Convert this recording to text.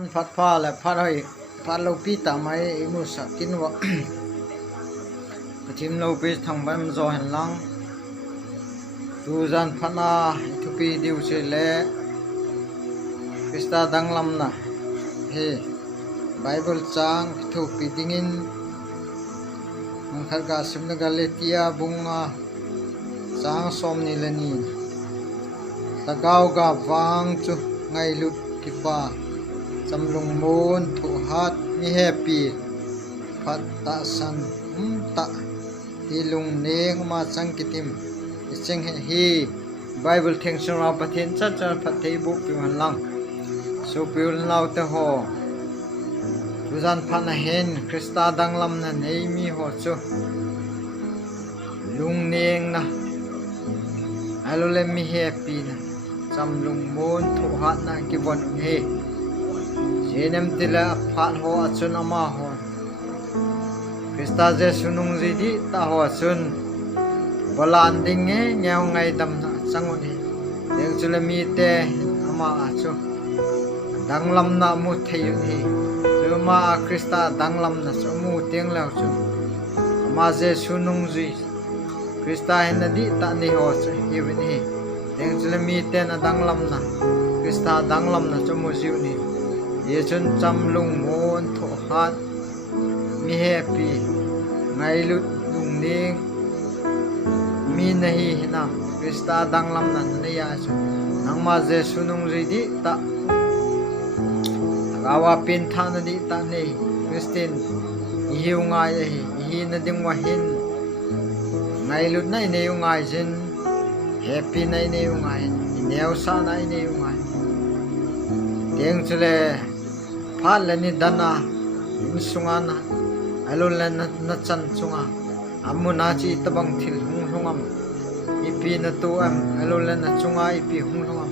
มันพัดผ้าและพัดให้พัดเราปีตามไอ้มุสกินวะกระทิมเราไปทางบ้านมันจอหันหลังดูจันพัดนาทุกปีดิวเสร็จแล้วคริสตาดังลำนะเฮ้ไบเบิลจางทุกปีดิ่งมันขัดกับสิมนกาเลตียบุงอาจางสมนิลนีตะกาวกับวางจุไงลุดกิปาจำลงมูนถูหัดมีแฮปปี้พัดตาสันตะที่ลุงเนงมาสังกิติมเสียงฮีไบเบิลเทงสุราปะเทนจัดจัดพัดเทบุปิวันลังสุปิวลาวเตโฮทุจันพันเห็นคริสตาดังลำนั้นเอมีหัวจุลุงเนงนะอารมณ์มีแฮปปี้นะจำลงมูนถูหัดนะกิบวันเฮเจนมติละพัดหัวจุนอามาหัวคริสตาเจสุนุงจีดีตาหัวจุนบลานดิ่งเงี้ยวไงดำนะสังวนเฮเด็กจุลมีเตอามาอาจุดังลำนะมุทยุนเฮจุมาคริสตาดังลำนะจุมุเตียงแล้วจุอามาเจสุนุงจีคริสตาเห็นดีตานี่หัวจุเฮวินเฮเด็กจุลมีเตนะดังลำนะคริสตาดังลำนะจุมุจิวนี่เยจุนจำลุงโมนทุหัดมีแฮปปี้ไงลุดลุงเด้งมีนาฮีนะคริสตาดังลำนั้นนี่ยาจุนังมาเจสุนุงจีดีตากาวาเป็นทานดีตาเนคริสตินหิวง่ายหินดิ่งว่าหินไงลุดไหนเนยง่ายจินแฮปปี้ไหนเนยง่ายเนียวซาไหนเนยง่ายเตียงจุเลพัดเลนิดานาอินสุงานะอารมณ์เลนัดจันสุงาอามุนาจีตบังทิลหุงหุงอัมอีพีนัตัวอัมอารมณ์เลนัดสุงาอีพีหุงหุงอัม